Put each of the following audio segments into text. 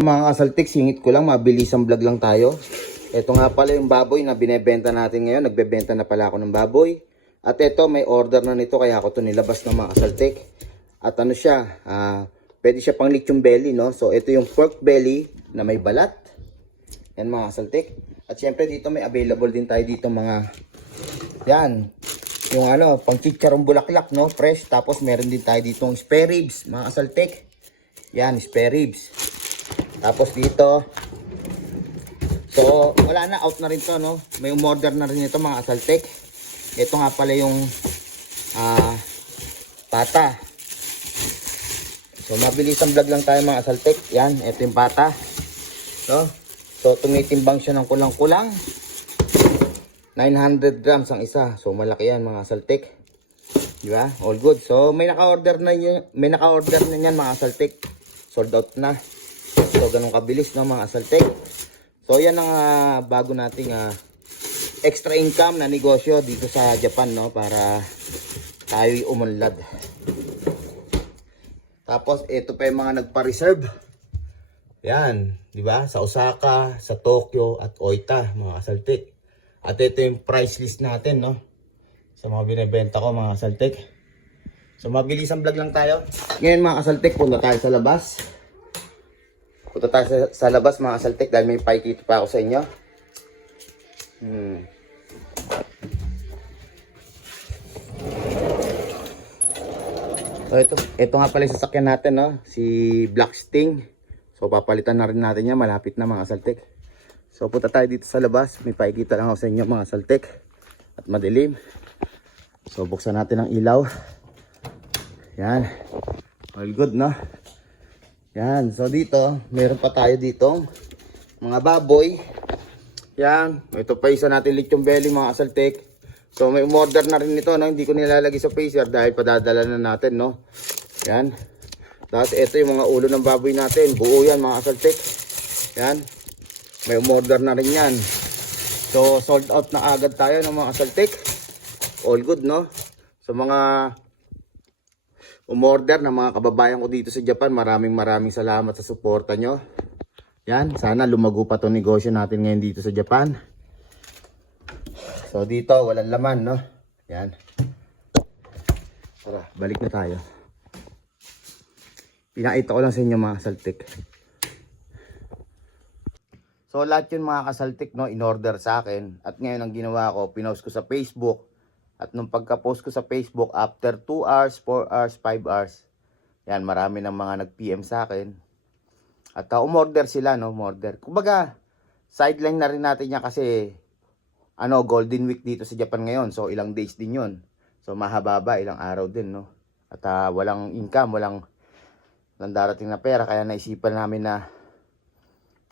Mga kasaltik, singit ko lang, mabilisang vlog lang tayo. Ito nga pala yung baboy na binebenta natin ngayon. Nagbebenta na pala ako ng baboy. At ito, may order na nito kaya ako to nilabas ng mga kasaltik. At ano siya, ah, pwede siya pang lechong belly, no? So, ito yung pork belly na may balat. Yan mga kasaltik. At syempre dito may available din tayo dito mga, yan, yung ano, pang chicharong bulaklak, no? Fresh. Tapos meron din tayo ditong spare ribs, mga kasaltik. Yan, spare ribs. Tapos dito, so wala na, out na rin to, no? May umorder na rin ito mga asaltek. Ito nga pala yung ah pata. So mabilis ang vlog lang tayo mga asaltek. Yan, ito yung pata. So, so tumitimbang siya ng kulang-kulang. 900 grams ang isa. So malaki yan mga asaltek. Di ba? All good. So may naka-order na niya, may naka-order na niyan mga asaltek. Sold out na. So, ganun kabilis no mga asaltek. So, yan ang ah, bago nating ah, extra income na negosyo dito sa Japan no para tayo umunlad. Tapos, ito pa yung mga nagpa-reserve. Yan, di ba? Sa Osaka, sa Tokyo, at Oita, mga asaltek. At ito yung price list natin, no? Sa mga binibenta ko, mga asaltek. So, mabilis ang vlog lang tayo. Ngayon, mga asaltek, punta tayo sa labas. Punta tayo sa, sa labas mga asaltek dahil may paikito pa ako sa inyo. Hmm. So ito, ito nga pala yung sasakyan natin, no? Si Black Sting. So papalitan na rin natin yan, malapit na mga asaltek. So punta tayo dito sa labas, may paikita lang ako sa inyo mga asaltek. At madilim. So buksan natin ang ilaw. Yan. All good, no? Yan, so dito, meron pa tayo dito mga baboy. Yan, ito pa isa natin lechong belly mga asaltek. So may umorder na rin ito, no? hindi ko nilalagay sa freezer dahil padadala na natin, no? Yan. Tapos ito yung mga ulo ng baboy natin, buo yan mga asaltek. Yan. May umorder na rin yan. So sold out na agad tayo ng mga asaltek. All good, no? So mga umorder ng mga kababayan ko dito sa Japan. Maraming maraming salamat sa suporta nyo. Yan, sana lumago pa tong negosyo natin ngayon dito sa Japan. So dito, walang laman, no? Yan. Tara, balik na tayo. Pinakita ko lang sa inyo mga kasaltik. So lahat yun mga kasaltik, no, in-order sa akin. At ngayon ang ginawa ko, pinost ko sa Facebook. At nung pagka-post ko sa Facebook, after 2 hours, 4 hours, 5 hours, yan, marami ng mga nag-PM sa akin. At uh, umorder sila, no, umorder. Kumbaga, sideline na rin natin yan kasi, ano, Golden Week dito sa Japan ngayon. So, ilang days din yun. So, mahaba ba, ilang araw din, no. At uh, walang income, walang, walang darating na pera. Kaya naisipan namin na,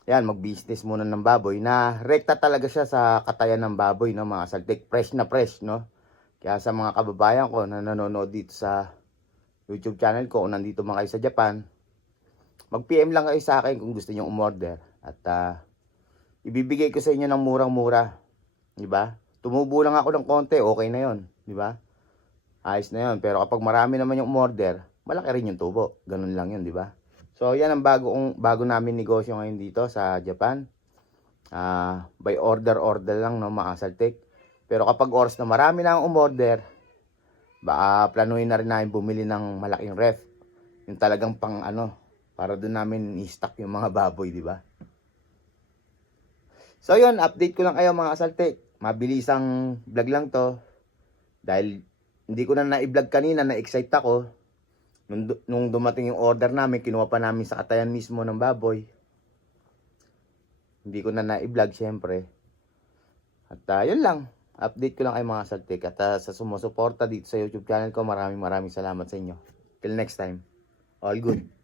yan, mag-business muna ng baboy na rekta talaga siya sa katayan ng baboy, no, mga saltik. Fresh na fresh, no. Kaya sa mga kababayan ko na nanonood dito sa YouTube channel ko, kung nandito man kayo sa Japan, mag-PM lang kayo sa akin kung gusto niyo umorder. At ah, ibibigay ko sa inyo ng murang-mura. Di ba? Tumubo lang ako ng konti, okay na yon, Di ba? Ayos na yon. Pero kapag marami naman yung umorder, malaki rin yung tubo. Ganun lang yun, di ba? So, yan ang bago, bago namin negosyo ngayon dito sa Japan. Ah, by order, order lang, no, mga asaltik. Pero kapag oras na marami na ang umorder, baka planuhin na rin namin bumili ng malaking ref. Yung talagang pang ano, para doon namin i-stock yung mga baboy, di ba? So yun, update ko lang kayo mga asaltik. Mabilisang vlog lang to. Dahil hindi ko na na-vlog kanina, na-excite ako. Nung, nung dumating yung order namin, kinuha pa namin sa katayan mismo ng baboy. Hindi ko na na-vlog syempre. At ah, yun lang. Update ko lang kay mga saltik. At ah, sa sumusuporta dito sa YouTube channel ko, maraming maraming salamat sa inyo. Till next time. All good.